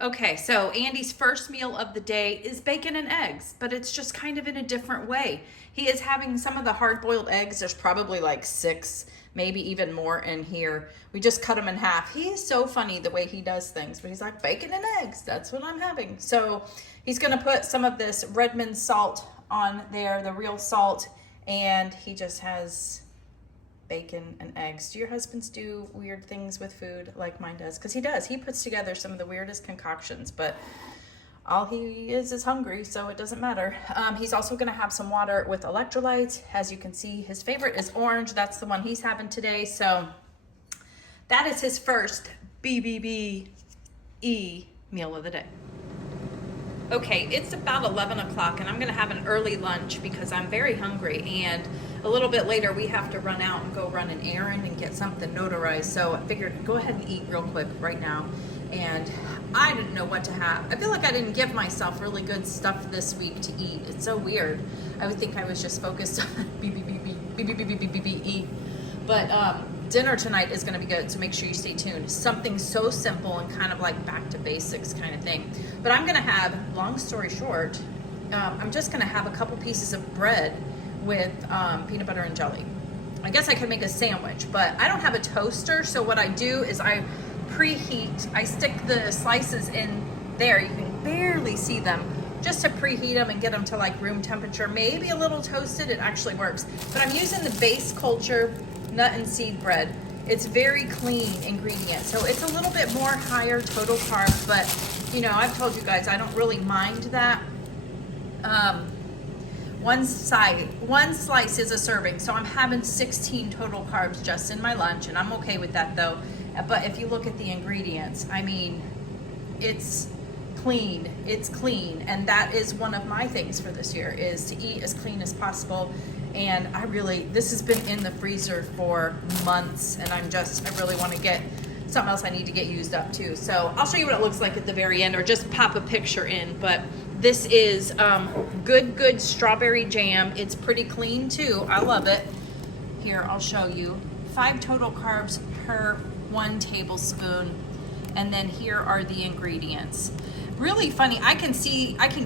Okay, so Andy's first meal of the day is bacon and eggs, but it's just kind of in a different way. He is having some of the hard-boiled eggs. There's probably like 6, maybe even more in here. We just cut them in half. He is so funny the way he does things, but he's like, bacon and eggs, that's what I'm having. So he's gonna put some of this Redmond salt on there, the real salt, and he just has bacon and eggs. Do your husbands do weird things with food like mine does? Because he does. He puts together some of the weirdest concoctions, but all he is hungry, so it doesn't matter. He's also going to have some water with electrolytes. As you can see, his favorite is orange. That's the one he's having today. So that is his first BBBE meal of the day. Okay, it's about 11 o'clock and I'm gonna have an early lunch because I'm very hungry, and a little bit later we have to run out and go run an errand and get something notarized. So I figured go ahead and eat real quick right now. And I didn't know what to have. I feel like I didn't give myself really good stuff this week to eat. It's so weird. I would think I was just focused on BBBE. But dinner tonight is gonna be good, so make sure you stay tuned. Something so simple and kind of like back to basics kind of thing. But I'm gonna have, long story short, I'm just gonna have a couple pieces of bread with peanut butter and jelly. I guess I could make a sandwich, but I don't have a toaster, so what I do is I preheat, I stick the slices in there, you can barely see them, just to preheat them and get them to like room temperature, maybe a little toasted, it actually works. But I'm using the base culture nut and seed bread. It's very clean ingredient, so it's a little bit more higher total carbs, but you know, I've told you guys I don't really mind that. One slice is a serving, so I'm having 16 total carbs just in my lunch, and I'm okay with that though. But if you look at the ingredients, I mean, it's clean, and that is one of my things for this year, is to eat as clean as possible. And this has been in the freezer for months, and I really want to get something else I need to get used up too. So I'll show you what it looks like at the very end, or just pop a picture in. But this is good strawberry jam. It's pretty clean too. I love it. Here, I'll show you. 5 total carbs per 1 tablespoon. And then here are the ingredients. Really funny, I can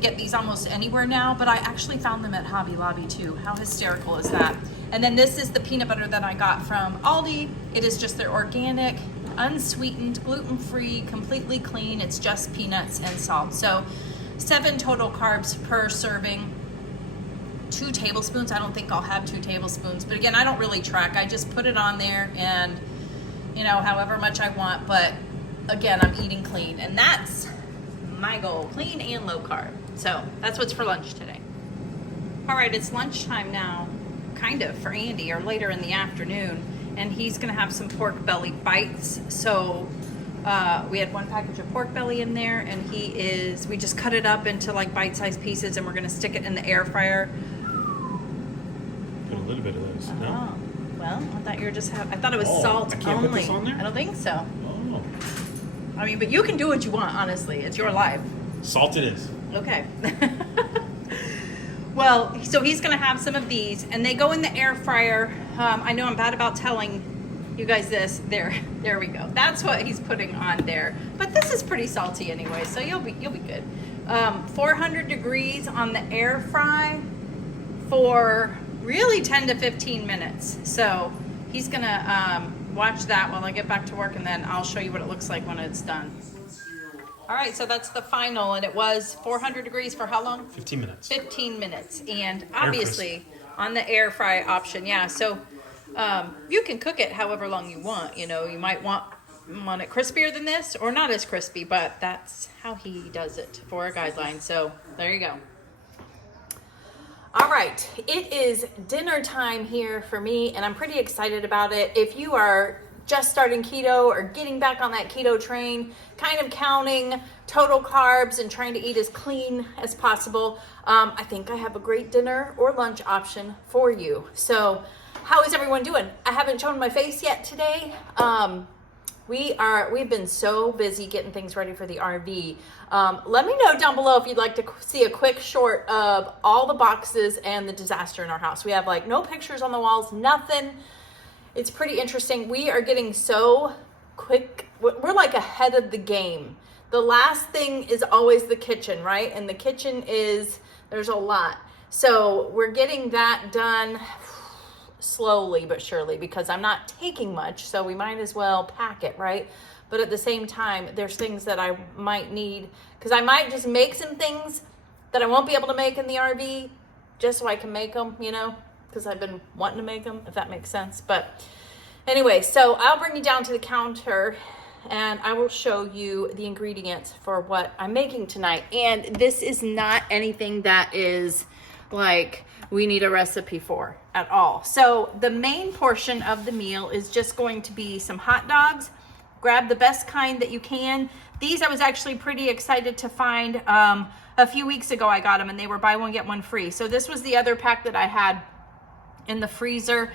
get these almost anywhere now, but I actually found them at Hobby Lobby too. How hysterical is that? And then this is the peanut butter that I got from Aldi. It is just their organic, unsweetened, gluten-free, completely clean. It's just peanuts and salt. So 7 total carbs per serving. 2 tablespoons. I don't think I'll have 2 tablespoons, but again, I don't really track. I just put it on there and, you know, however much I want, but again, I'm eating clean, and that's my goal, clean and low carb. So that's what's for lunch today. All right, it's lunchtime now, kind of, for Andy, or later in the afternoon, and he's gonna have some pork belly bites. So we had 1 package of pork belly in there, and we just cut it up into like bite-sized pieces, and we're gonna stick it in the air fryer. Put a little bit of this. No? Well, I thought you were I thought it was salt I can't only. put this on there? I don't think so. Oh. I mean, but you can do what you want, honestly. It's your life. Salt it is. Okay. Well, so he's going to have some of these, and they go in the air fryer. I know I'm bad about telling you guys this. There we go. That's what he's putting on there. But this is pretty salty anyway, so you'll be good. 400 degrees on the air fry for really 10 to 15 minutes. So he's going to watch that while I get back to work, and then I'll show you what it looks like when it's done. All right, so that's the final, and it was 400 degrees for how long? 15 minutes. 15 minutes, and obviously on the air fry option, yeah. So you can cook it however long you want. You know, you might want it crispier than this, or not as crispy, but that's how he does it for a guideline. So there you go. All right, it is dinner time here for me, and I'm pretty excited about it. If you are just starting keto or getting back on that keto train, kind of counting total carbs and trying to eat as clean as possible, I think I have a great dinner or lunch option for you. So how is everyone doing? I haven't shown my face yet today. We've been so busy getting things ready for the RV. Let me know down below if you'd like to see a quick short of all the boxes and the disaster in our house. We have like no pictures on the walls, nothing. It's pretty interesting. We are getting so quick. We're like ahead of the game the last thing is always the kitchen, right? And the kitchen there's a lot. So we're getting that done slowly but surely because I'm not taking much, so we might as well pack it, right? But at the same time, there's things that I might need, because I might just make some things that I won't be able to make in the RV just so I can make them, you know, because I've been wanting to make them, if that makes sense. But anyway, so I'll bring you down to the counter and I will show you the ingredients for what I'm making tonight. And this is not anything that is like we need a recipe for at all. So the main portion of the meal is just going to be some hot dogs. Grab the best kind that you can. These I was actually pretty excited to find. A few weeks ago I got them and they were buy one get one free. So this was the other pack that I had in the freezer.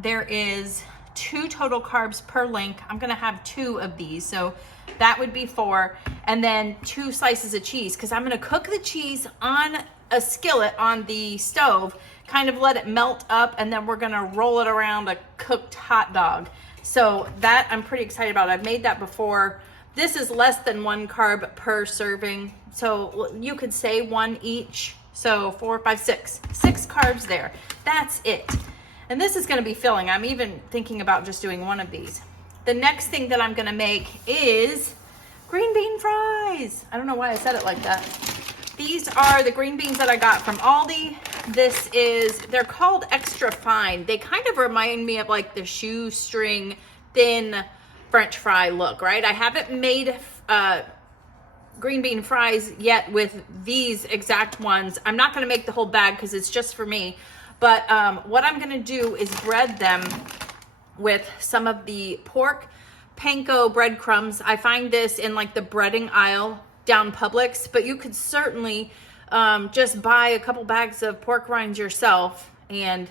There is 2 total carbs per link. I'm gonna have 2 of these, so that would be 4. And then 2 slices of cheese, because I'm gonna cook the cheese on a skillet on the stove, kind of let it melt up, and then we're gonna roll it around a cooked hot dog. So that I'm pretty excited about. I've made that before. This is less than 1 carb per serving. So you could say 1 each. So 4, 5, 6. 6 carbs there. That's it. And this is gonna be filling. I'm even thinking about just doing 1 of these. The next thing that I'm gonna make is green bean fries. I don't know why I said it like that. These are the green beans that I got from Aldi. They're called extra fine. They kind of remind me of like the shoestring thin French fry look, right? I haven't made green bean fries yet with these exact ones. I'm not gonna make the whole bag because it's just for me. But what I'm gonna do is bread them with some of the pork panko breadcrumbs. I find this in like the breading aisle down Publix, but you could certainly just buy a couple bags of pork rinds yourself and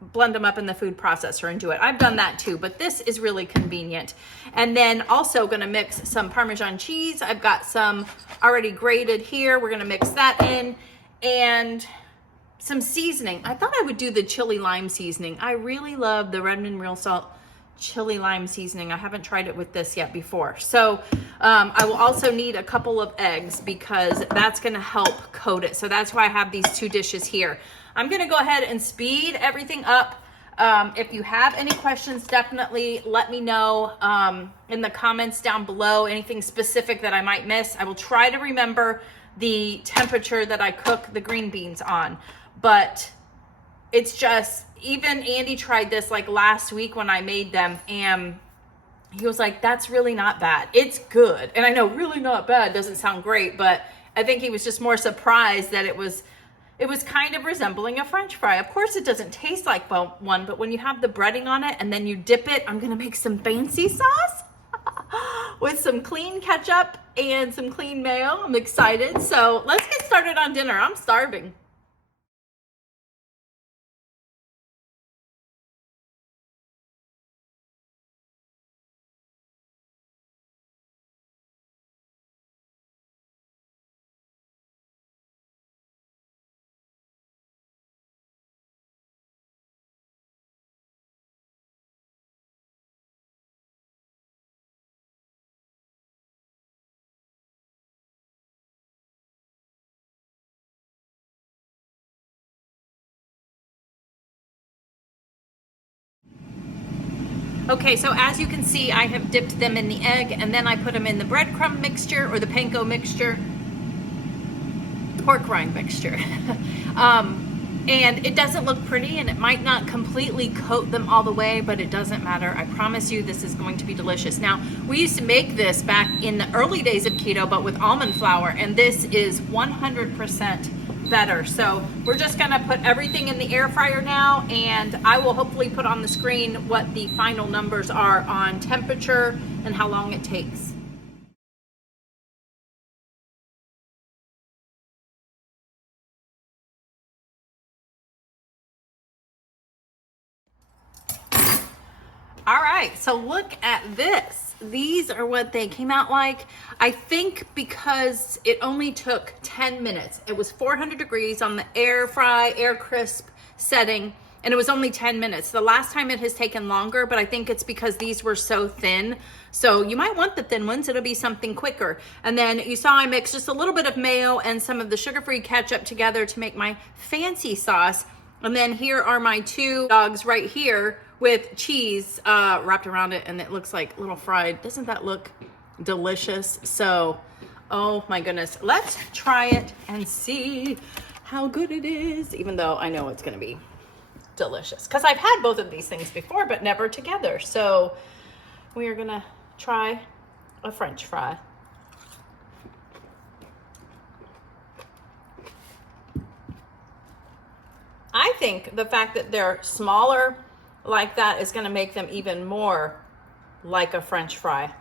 blend them up in the food processor and do it. I've done that too, but this is really convenient. And then also gonna mix some Parmesan cheese. I've got some already grated here. We're gonna mix that in, and some seasoning. I thought I would do the chili lime seasoning. I really love the Redmond Real Salt chili lime seasoning. I haven't tried it with this yet before. So I will also need a couple of eggs because that's gonna help coat it. So that's why I have these 2 dishes here. I'm gonna go ahead and speed everything up. If you have any questions, definitely let me know in the comments down below, anything specific that I might miss. I will try to remember the temperature that I cook the green beans on, but it's just, even Andy tried this like last week when I made them, and he was like, that's really not bad. It's good. And I know really not bad doesn't sound great, but I think he was just more surprised that it was kind of resembling a French fry. Of course it doesn't taste like one, but when you have the breading on it and then you dip it, I'm gonna make some fancy sauce with some clean ketchup and some clean mayo. I'm excited. So let's get started on dinner. I'm starving. Okay, so as you can see, I have dipped them in the egg, and then I put them in the breadcrumb mixture, or the panko mixture, pork rind mixture. And it doesn't look pretty, and it might not completely coat them all the way, but it doesn't matter. I promise you this is going to be delicious. Now, we used to make this back in the early days of keto, but with almond flour, and this is 100% better. So we're just gonna put everything in the air fryer now, and I will hopefully put on the screen what the final numbers are on temperature and how long it takes. All right, so look at this. These are what they came out like. I think because it only took 10 minutes. It was 400 degrees on the air fry, air crisp setting. and it was only 10 minutes. The last time it has taken longer, but I think it's because these were so thin. So you might want the thin ones. It'll be something quicker. And then you saw I mixed just a little bit of mayo and some of the sugar-free ketchup together to make my fancy sauce. And then here are my 2 dogs right here with cheese wrapped around it, and it looks like little fried. Doesn't that look delicious? So, oh my goodness. Let's try it and see how good it is, even though I know it's gonna be delicious. Because I've had both of these things before, but never together. So we are gonna try a French fry. I think the fact that they're smaller like that is gonna make them even more like a French fry.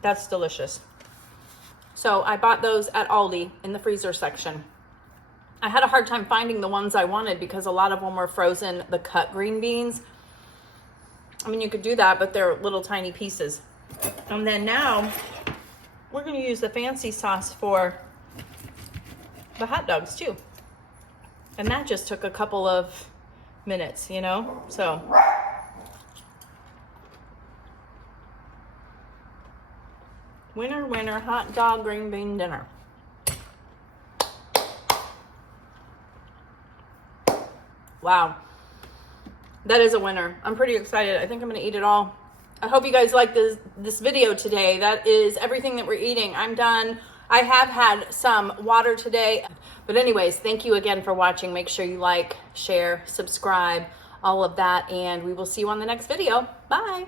That's delicious. So I bought those at Aldi in the freezer section. I had a hard time finding the ones I wanted because a lot of them were frozen, the cut green beans. I mean, you could do that, but they're little tiny pieces. And then now we're gonna use the fancy sauce for the hot dogs too. And that just took a couple of minutes, you know? So. Winner, winner, hot dog, green bean dinner. Wow. That is a winner. I'm pretty excited. I think I'm going to eat it all. I hope you guys like this video today. That is everything that we're eating. I'm done. I have had some water today. But anyways, thank you again for watching. Make sure you like, share, subscribe, all of that. And we will see you on the next video. Bye.